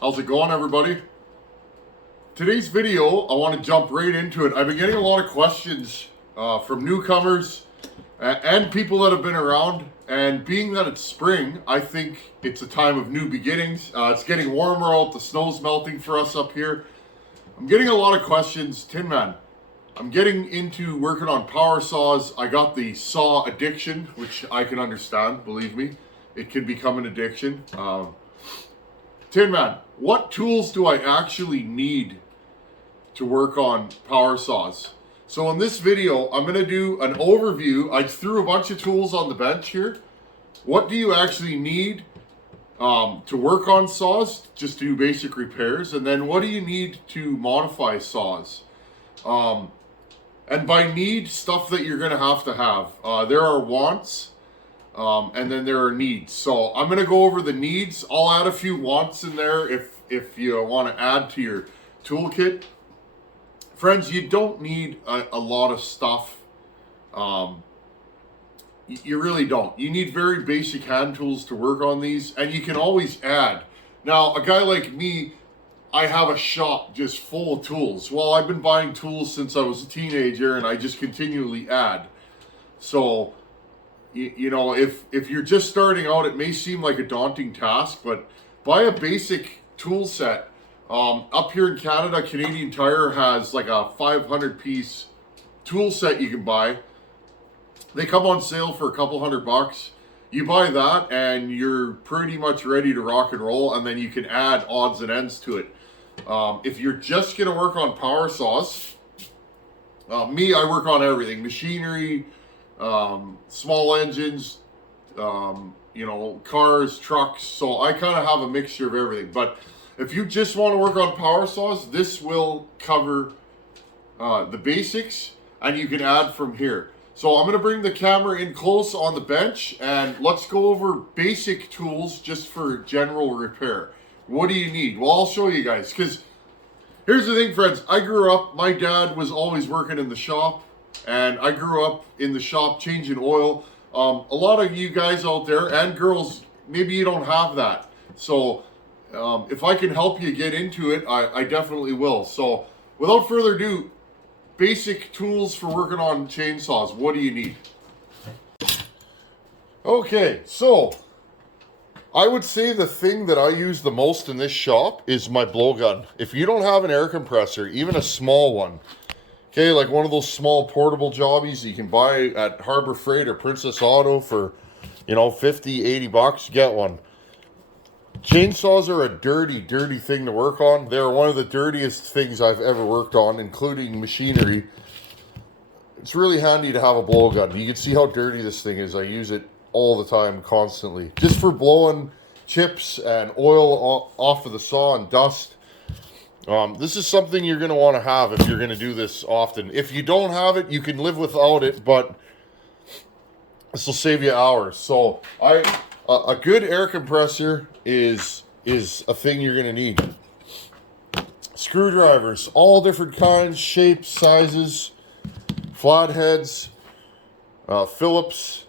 How's it going, everybody? Today's video, I want to jump right into it. I've been getting a lot of questions from newcomers and people that have been around. And being that it's spring, I think it's a time of new beginnings. It's getting warmer out, the snow's melting for us up here. I'm getting a lot of questions. Tin Man, I'm getting into working on power saws. I got the saw addiction, which I can understand, believe me. It can become an addiction. Tin Man, what tools do I actually need to work on power saws? So in this video, I'm going to do an overview. I threw a bunch of tools on the bench here. What do you actually need to work on saws? Just do basic repairs. And then what do you need to modify saws? And by need, stuff that you're going to have. There are wants. And then there are needs. So I'm going to go over the needs. I'll add a few wants in there if you want to add to your toolkit. Friends, you don't need a lot of stuff. You really don't. You need very basic hand tools to work on these, and you can always add. Now, a guy like me, I have a shop just full of tools. Well, I've been buying tools since I was a teenager, and I just continually add. So, you know, if you're just starting out, it may seem like a daunting task, but buy a basic tool set. Up here in Canada, Canadian Tire has like a 500-piece tool set you can buy. They come on sale for a couple $100. You buy that and you're pretty much ready to rock and roll, and then you can add odds and ends to it. If you're just going to work on power saws, I work on everything. Machinery, small engines, cars, trucks. So I kind of have a mixture of everything. But if you just want to work on power saws, this will cover the basics, and you can add from here. So I'm going to bring the camera in close on the bench, and let's go over basic tools just for general repair. What do you need? Well, I'll show you guys, because here's the thing, friends. I grew up, my dad was always working in the shop, and I grew up in the shop changing oil. A lot of you guys out there and girls, maybe you don't have that. So if I can help you get into it, I definitely will. So without further ado, basic tools for working on chainsaws. What do you need? Okay, so I would say the thing that I use the most in this shop is my blowgun. If you don't have an air compressor, even a small one, okay, like one of those small portable jobbies you can buy at Harbor Freight or Princess Auto for, $50, $80, get one. Chainsaws are a dirty thing to work on. They're one of the dirtiest things I've ever worked on, including machinery. It's really handy to have a blowgun. You can see how dirty this thing is. I use it all the time, constantly. Just for blowing chips and oil off of the saw and dust. This is something you're going to want to have if you're going to do this often. If you don't have it, you can live without it, but this will save you hours. So a good air compressor is a thing you're going to need. Screwdrivers, all different kinds, shapes, sizes, flatheads, Phillips.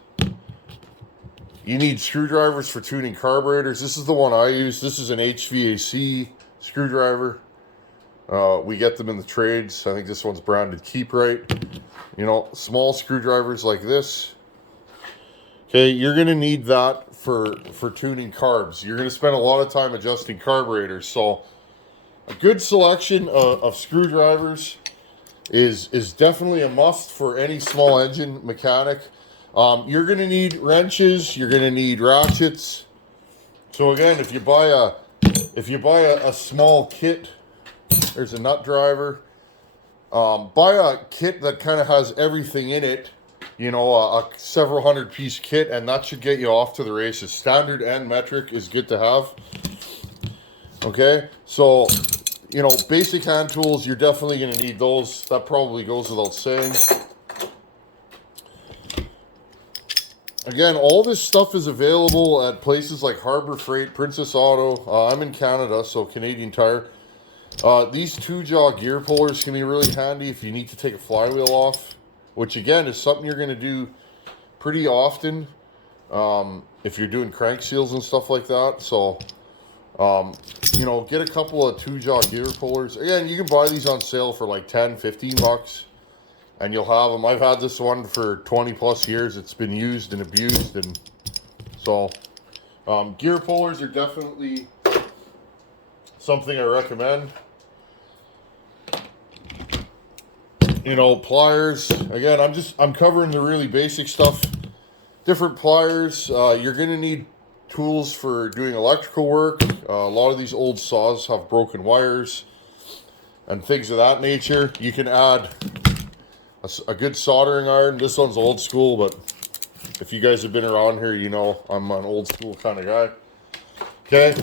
You need screwdrivers for tuning carburetors. This is the one I use. This is an HVAC screwdriver. We get them in the trades. I think this one's branded Keep Right. Small screwdrivers like this. Okay, you're going to need that for tuning carbs. You're going to spend a lot of time adjusting carburetors. So a good selection of screwdrivers is definitely a must for any small engine mechanic. You're going to need wrenches. You're going to need ratchets. So again, if you buy a small kit, there's a nut driver. Buy a kit that kind of has everything in it. A several hundred-piece kit, and that should get you off to the races. Standard and metric is good to have. Okay, so, basic hand tools, you're definitely going to need those. That probably goes without saying. Again, all this stuff is available at places like Harbor Freight, Princess Auto. I'm in Canada, so Canadian Tire. These 2-jaw gear pullers can be really handy if you need to take a flywheel off, which again is something you're going to do pretty often if you're doing crank seals and stuff like that. So you know, get a couple of 2-jaw gear pullers. Again, you can buy these on sale for like 10, 15 bucks. And you'll have them. I've had this one for 20 plus years. It's been used and abused. And so gear pullers are definitely something I recommend. You know, pliers. Again, I'm covering the really basic stuff. Different pliers. You're going to need tools for doing electrical work. A lot of these old saws have broken wires and things of that nature. You can add a good soldering iron. This one's old school, but if you guys have been around here, you know I'm an old school kind of guy. Okay,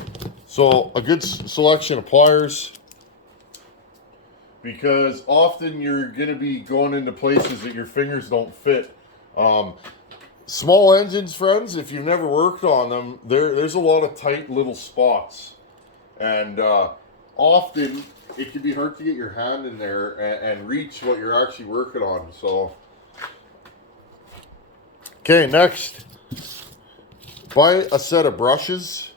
so a good selection of pliers, because often you're going to be going into places that your fingers don't fit. Small engines, friends, if you've never worked on them, there's a lot of tight little spots. And often it can be hard to get your hand in there and reach what you're actually working on. So, okay, next, buy a set of brushes.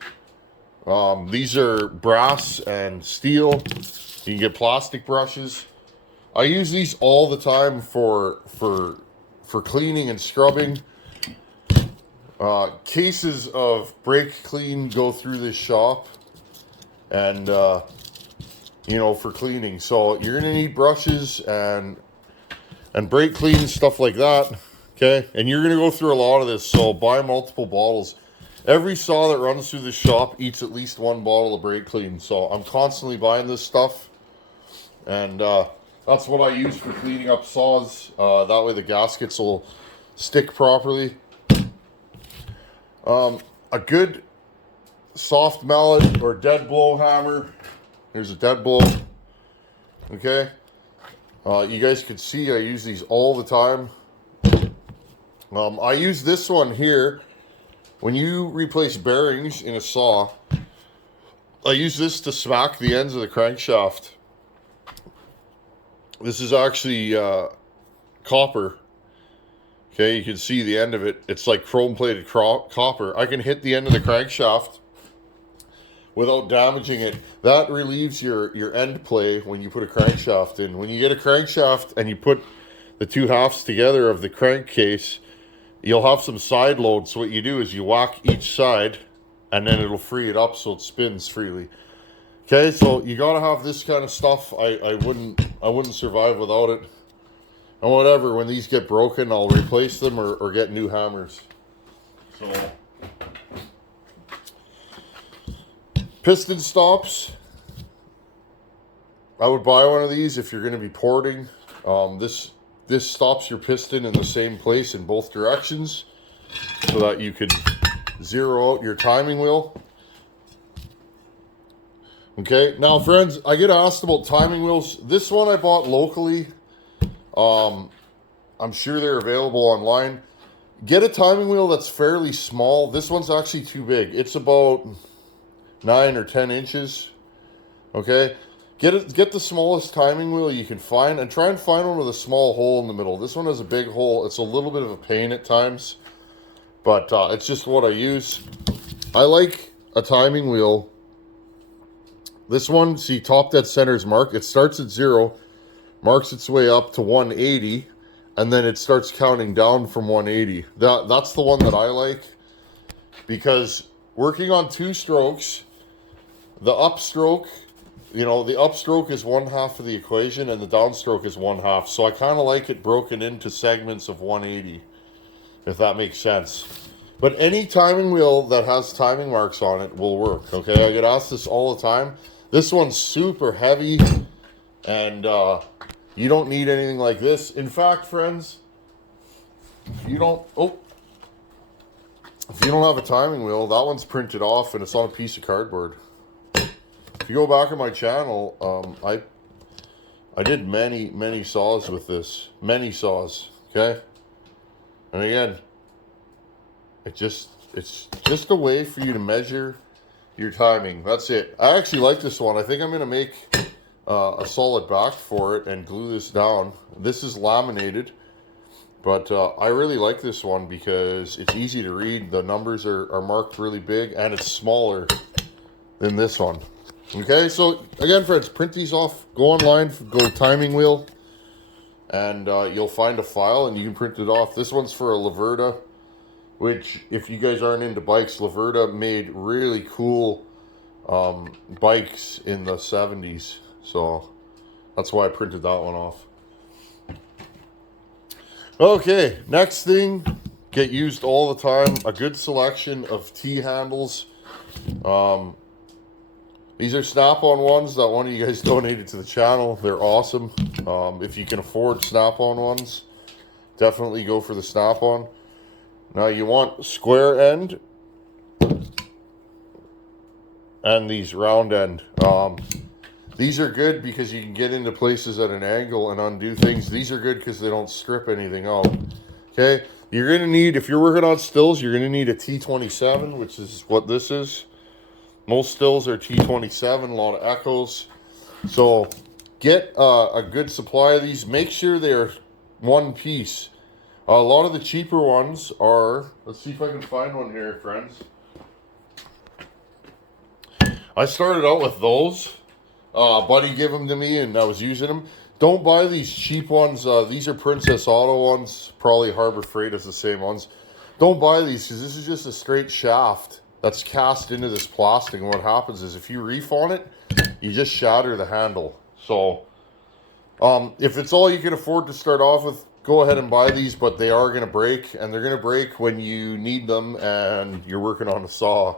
These are brass and steel. You can get plastic brushes. I use these all the time for cleaning and scrubbing. Cases of brake clean go through this shop, and you know, for cleaning. So you're gonna need brushes and brake clean, stuff like that. Okay, and you're gonna go through a lot of this, so buy multiple bottles. Every saw that runs through the shop eats at least 1 bottle of brake clean. So I'm constantly buying this stuff, and that's what I use for cleaning up saws. That way the gaskets will stick properly. A good soft mallet or dead blow hammer. Here's a dead blow. Okay. You guys can see I use these all the time. I use this one here. When you replace bearings in a saw, I use this to smack the ends of the crankshaft. This is actually copper. Okay, you can see the end of it. It's like chrome-plated copper. I can hit the end of the crankshaft without damaging it. That relieves your end play when you put a crankshaft in. When you get a crankshaft and you put the 2 halves together of the crankcase, you'll have some side load. So what you do is you whack each side, and then it'll free it up so it spins freely. Okay, so you gotta have this kind of stuff. I wouldn't survive without it. And whatever, when these get broken, I'll replace them or get new hammers. So, piston stops. I would buy one of these if you're going to be porting. This stops your piston in the same place in both directions, so that you can zero out your timing wheel. Okay, now friends, I get asked about timing wheels. This one I bought locally. I'm sure they're available online. Get a timing wheel that's fairly small. This one's actually too big. It's about 9 or 10 inches. Okay, get the smallest timing wheel you can find, and try and find one with a small hole in the middle. This one has a big hole. It's a little bit of a pain at times, but it's just what I use. I like a timing wheel. This one, see, top dead center is marked. It starts at 0, marks its way up to 180, and then it starts counting down from 180. That's the one that I like, because working on 2 strokes, the upstroke, you know, the upstroke is 1/2 of the equation and the downstroke is 1/2. So I kind of like it broken into segments of 180, if that makes sense. But any timing wheel that has timing marks on it will work, okay? I get asked this all the time. This one's super heavy, and you don't need anything like this. In fact, friends, if you don't have a timing wheel, that one's printed off and it's on a piece of cardboard. If you go back on my channel, I did many saws with this. Many saws, okay? And again, it's just a way for you to measure your timing. That's it. I actually like this one. I think I'm going to make a solid back for it and glue this down. This is laminated, but I really like this one because it's easy to read. The numbers are marked really big, and it's smaller than this one. Okay, so again, friends, print these off. Go online, go timing wheel, and you'll find a file and you can print it off. This one's for a Laverda, which, if you guys aren't into bikes, Laverda made really cool bikes in the 70s. So that's why I printed that one off. Okay, next thing, get used all the time, a good selection of T-handles. These are Snap-on ones that one of you guys donated to the channel. They're awesome. If you can afford Snap-on ones, definitely go for the Snap-on. Now you want square end and these round end. These are good because you can get into places at an angle and undo things. These are good because they don't strip anything out. Okay, you're going to need, if you're working on stills, you're going to need a T27, which is what this is. Most stills are T27, a lot of echoes. So get a good supply of these. Make sure they're one piece. A lot of the cheaper ones are, let's see if I can find one here, friends. I started out with those. Buddy gave them to me and I was using them. Don't buy these cheap ones. These are Princess Auto ones. Probably Harbor Freight is the same ones. Don't buy these because this is just a straight shaft that's cast into this plastic. And what happens is if you reef on it, you just shatter the handle. So if it's all you can afford to start off with, go ahead and buy these, but they are going to break, and they're going to break when you need them and you're working on a saw.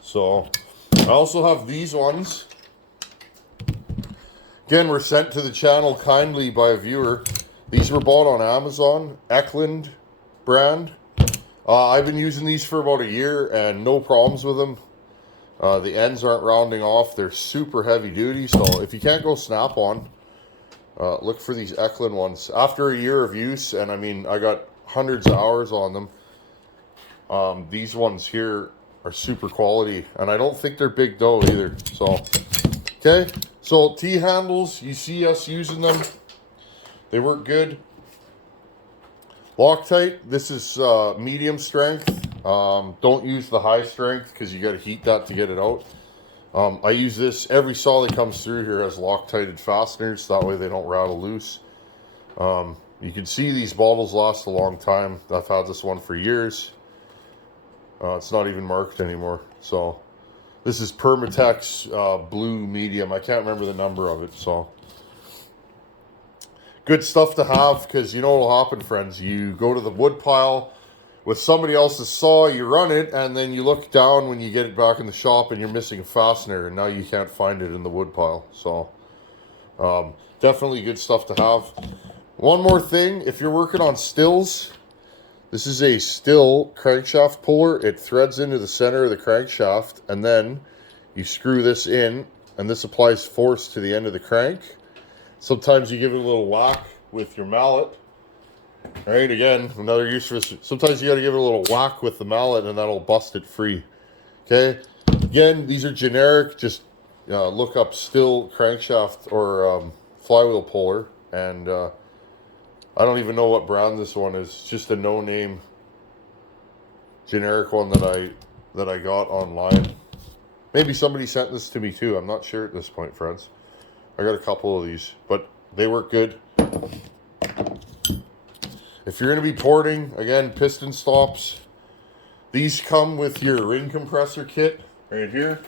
So I also have these ones. Again, were sent to the channel kindly by a viewer. These were bought on Amazon, Eklund brand. I've been using these for about a year and no problems with them. The ends aren't rounding off. They're super heavy duty, so if you can't go Snap-on, look for these Eklund ones. After a year of use, and I mean, I got hundreds of hours on them. These ones here are super quality, and I don't think they're big dough either. So, okay. So T-handles, you see us using them. They work good. Loctite, this is medium strength. Don't use the high strength because you got to heat that to get it out. I use this. Every saw that comes through here has Loctited fasteners. That way they don't rattle loose. You can see these bottles last a long time. I've had this one for years. It's not even marked anymore. So this is Permatex blue medium. I can't remember the number of it. So good stuff to have, because you know what will happen, friends. You go to the wood pile with somebody else's saw, you run it, and then you look down when you get it back in the shop and you're missing a fastener, and now you can't find it in the wood pile. So definitely good stuff to have. One more thing, if you're working on stills, this is a still crankshaft puller. It threads into the center of the crankshaft, and then you screw this in, and this applies force to the end of the crank. Sometimes you give it a little whack with your mallet. All right, again, another use for this. Sometimes you got to give it a little whack with the mallet, and that'll bust it free. Okay, again, these are generic. Just look up still crankshaft or flywheel puller, and I don't even know what brand this one is. It's just a no-name generic one that I got online. Maybe somebody sent this to me too. I'm not sure at this point, friends. I got a couple of these, but they work good. If you're going to be porting, again, piston stops. These come with your ring compressor kit right here.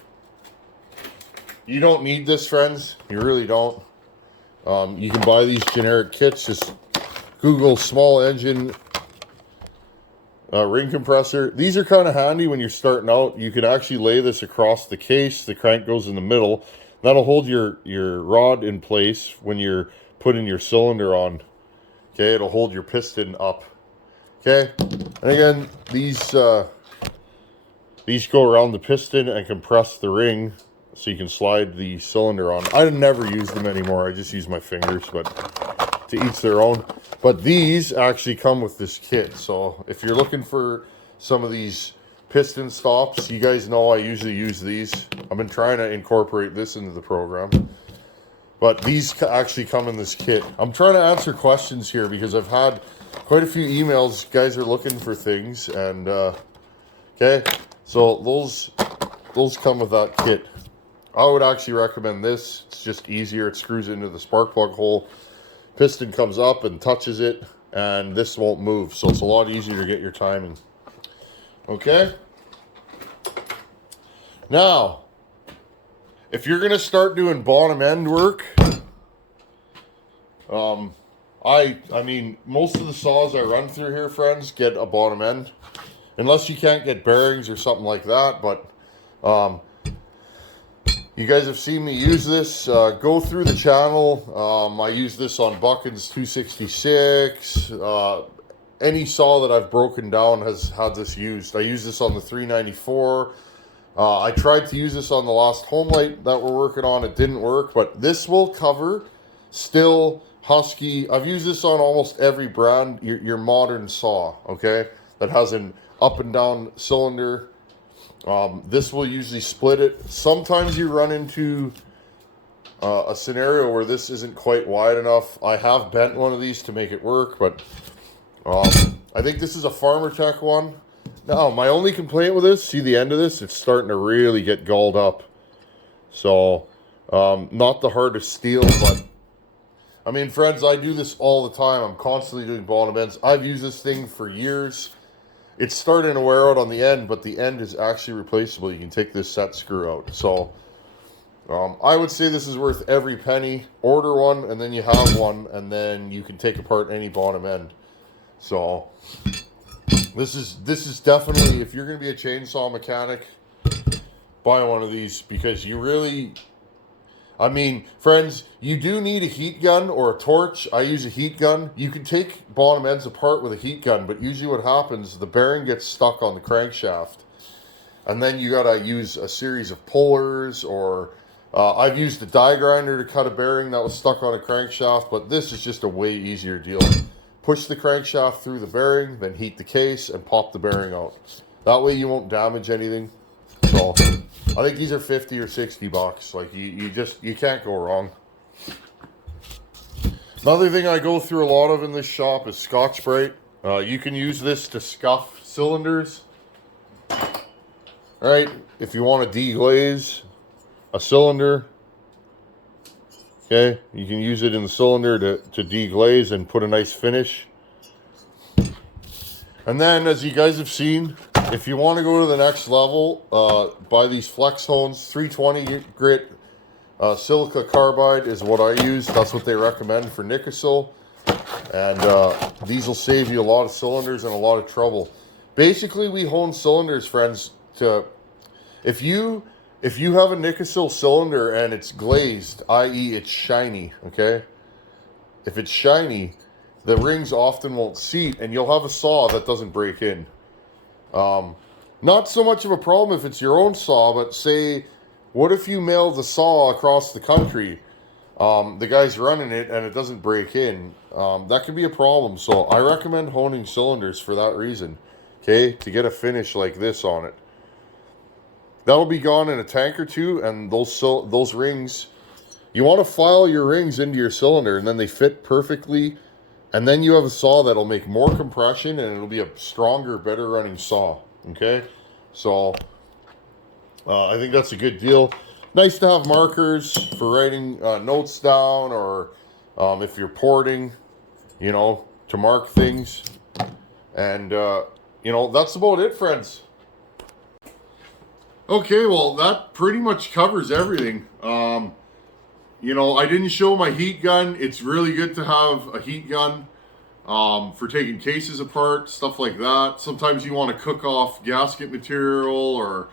You don't need this, friends. You really don't. You can buy these generic kits. Just Google small engine ring compressor. These are kind of handy when you're starting out. You can actually lay this across the case. The crank goes in the middle. That'll hold your rod in place when you're putting your cylinder on. Okay, it'll hold your piston up. Okay, and again, these go around the piston and compress the ring so you can slide the cylinder on. I never use them anymore. I just use my fingers, but to each their own. But these actually come with this kit. So if you're looking for some of these piston stops, you guys know I usually use these. I've been trying to incorporate this into the program, but these actually come in this kit. I'm trying to answer questions here because I've had quite a few emails. Guys are looking for things, and okay, so those come with that kit. I would actually recommend this. It's just easier. It screws into the spark plug hole. Piston comes up and touches it, and this won't move. So it's a lot easier to get your timing. Okay? Now, if you're going to start doing bottom end work, I mean, most of the saws I run through here, friends, get a bottom end. Unless you can't get bearings or something like that, but you guys have seen me use this. Go through the channel. I use this on Buckins 266. Any saw that I've broken down has had this used. I use this on the 394. I tried to use this on the last Homelight that we're working on. It didn't work, but this will cover Stihl, Husky. I've used this on almost every brand, your modern saw, okay, that has an up and down cylinder. This will usually split it. Sometimes you run into a scenario where this isn't quite wide enough. I have bent one of these to make it work, but I think this is a Farmer Tech one. Now, my only complaint with this, see the end of this, it's starting to really get galled up. So, not the hardest steel, but I mean, friends, I do this all the time. I'm constantly doing bottom ends. I've used this thing for years. It's starting to wear out on the end, but the end is actually replaceable. You can take this set screw out. So, I would say this is worth every penny. Order one, and then you have one, and then you can take apart any bottom end. So, this is definitely, if you're going to be a chainsaw mechanic, buy one of these, because you really, I mean, friends, you do need a heat gun or a torch. I use a heat gun. You can take bottom ends apart with a heat gun, but usually what happens, the bearing gets stuck on the crankshaft. And then you got to use a series of pullers, or I've used a die grinder to cut a bearing that was stuck on a crankshaft, but this is just a way easier deal. Push the crankshaft through the bearing, then heat the case and pop the bearing out. That way you won't damage anything. So I think these are 50 or 60 bucks. Like you can't go wrong. Another thing I go through a lot of in this shop is Scotch-Brite. You can use this to scuff cylinders. Alright, if you want to deglaze a cylinder, okay, you can use it in the cylinder to deglaze and put a nice finish. And then, as you guys have seen, if you want to go to the next level, buy these Flex Hones. 320 grit silica carbide is what I use. That's what they recommend for Nikasil. And these will save you a lot of cylinders and a lot of trouble. Basically, we hone cylinders, friends, to if you have a Nikasil cylinder and it's glazed, i.e. it's shiny, okay? If it's shiny, the rings often won't seat, and you'll have a saw that doesn't break in. Not so much of a problem if it's your own saw, but say, what if you mail the saw across the country? The guy's running it and it doesn't break in. That could be a problem. So I recommend honing cylinders for that reason, okay? To get a finish like this on it. That'll be gone in a tank or two, and those rings, you want to file your rings into your cylinder, and then they fit perfectly, and then you have a saw that'll make more compression, and it'll be a stronger, better running saw, okay? So, I think that's a good deal. Nice to have markers for writing notes down, or if you're porting, you know, to mark things. And, you know, that's about it, friends. Okay, well, that pretty much covers everything. You know, I didn't show my heat gun. It's really good to have a heat gun for taking cases apart, stuff like that. Sometimes you want to cook off gasket material or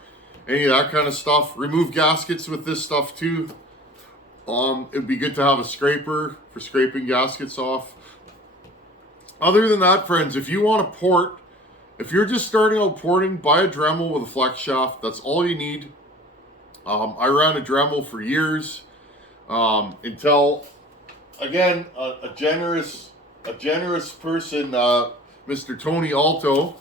any of that kind of stuff. Remove gaskets with this stuff too. It'd be good to have a scraper for scraping gaskets off. Other than that, friends, if you want to port, if you're just starting out porting, buy a Dremel with a flex shaft. That's all you need. I ran a Dremel for years until, again, a generous person, Mr. Tony Alto,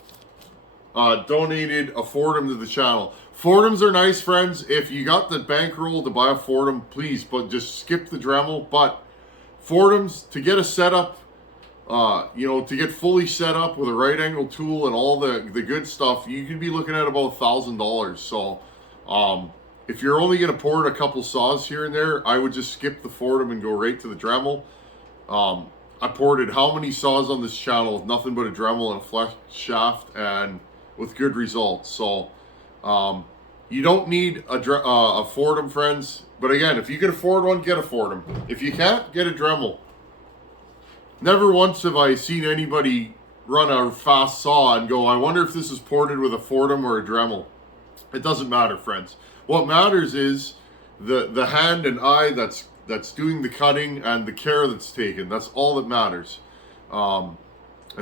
donated a Fordham to the channel. Fordhams are nice, friends. If you got the bankroll to buy a Fordham, please, but just skip the Dremel. But Fordhams, to get a setup, you know, to get fully set up with a right angle tool and all the good stuff, you could be looking at about $1,000. So if you're only going to port a couple saws here and there, I would just skip the Foredom and go right to the Dremel. I ported how many saws on this channel with nothing but a Dremel and a flex shaft, and with good results. So you don't need a Foredom, friends. But again, if you can afford one, get a Foredom. If you can't, get a Dremel. Never once have I seen anybody run a fast saw and go, I wonder if this is ported with a Foredom or a Dremel. It doesn't matter, friends. What matters is the hand and eye that's doing the cutting and the care that's taken. That's all that matters. And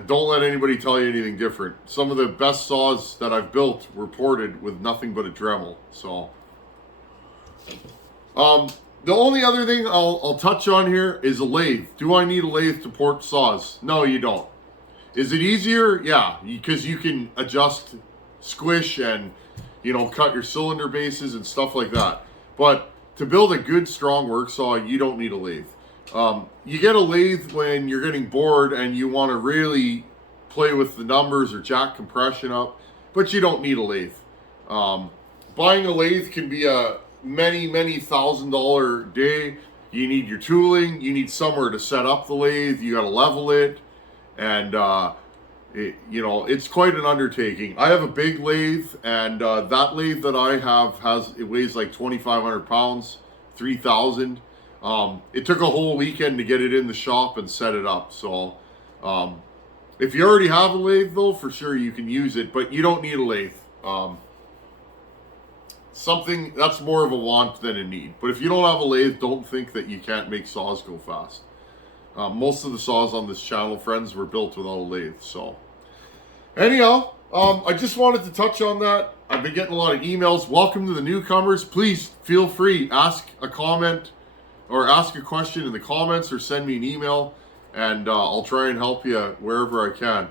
don't let anybody tell you anything different. Some of the best saws that I've built were ported with nothing but a Dremel. So, the only other thing I'll touch on here is a lathe. Do I need a lathe to port saws? No, you don't. Is it easier? Yeah, because you can adjust, squish, and cut your cylinder bases and stuff like that. But to build a good, strong work saw, you don't need a lathe. You get a lathe when you're getting bored and you want to really play with the numbers or jack compression up, but you don't need a lathe. Buying a lathe can be a many $1,000 day. You need your tooling, you need somewhere to set up the lathe, you got to level it, and it's quite an undertaking. I have a big lathe, and that lathe that I have it weighs like 2,500 pounds, 3,000. It took a whole weekend to get it in the shop and set it up. So if you already have a lathe, though, for sure you can use it, but you don't need a lathe. Something that's more of a want than a need. But if you don't have a lathe, don't think that you can't make saws go fast. Most of the saws on this channel, friends, were built without a lathe. So anyhow, I just wanted to touch on that. I've been getting a lot of emails. Welcome to the newcomers. Please feel free, ask a comment or ask a question in the comments, or send me an email, and I'll try and help you wherever I can.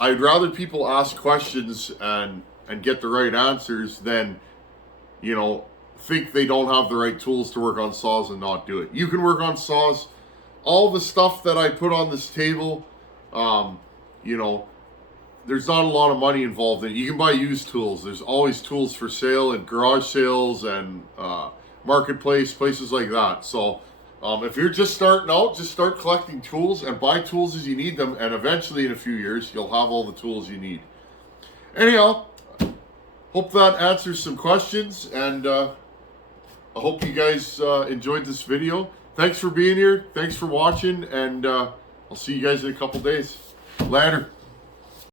I'd rather people ask questions and get the right answers than think they don't have the right tools to work on saws and not do it. You can work on saws. All the stuff that I put on this table, there's not a lot of money involved in it. You can buy used tools. There's always tools for sale at garage sales and marketplace, places like that. So if you're just starting out, just start collecting tools and buy tools as you need them, and eventually in a few years you'll have all the tools you need. Anyhow, hope that answers some questions, and I hope you guys enjoyed this video. Thanks for being here. Thanks for watching, and I'll see you guys in a couple days. Later.